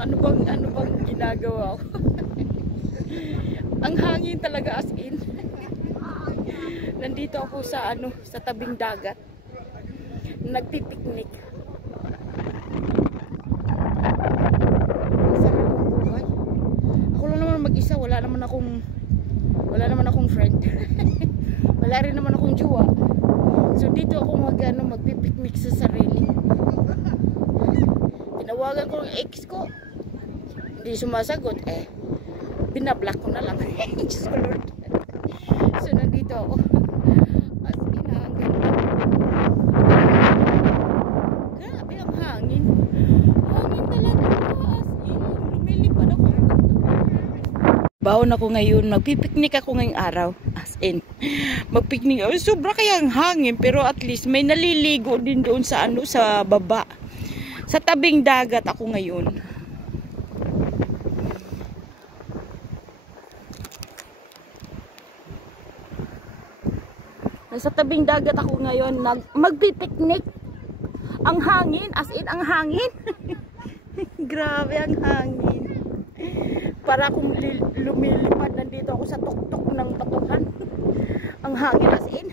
Ano bang ginagawa ko? Ang hangin talaga, as in. Nandito ako sa sa tabing dagat. Nagpipiknik. Sarap ng buhay. Ako lang naman mag-isa, wala naman akong friend. Wala rin naman akong jowa. So dito ako magpipiknik sa sarili. Tinawagan ko ang ex ko. Hindi sumasagot, binablock ko na lang. Diyos ko Lord. So nandito ako. As in, ang ganda. Grabe ang hangin. Hangin talaga. As in, lumilipad ako. Baon ako ngayon. Magpipiknik ako ngayong araw. As in, magpiknik. Sobra kaya ang hangin. Pero at least may naliligo din doon sa sa baba. Sa tabing dagat ako ngayon. Sa tabing dagat ako ngayon, magpipiknik. Ang hangin, as in ang hangin. Grabe ang hangin. Para akong lumilipad, nandito ako sa tuktok ng batuhan. Ang hangin, as in.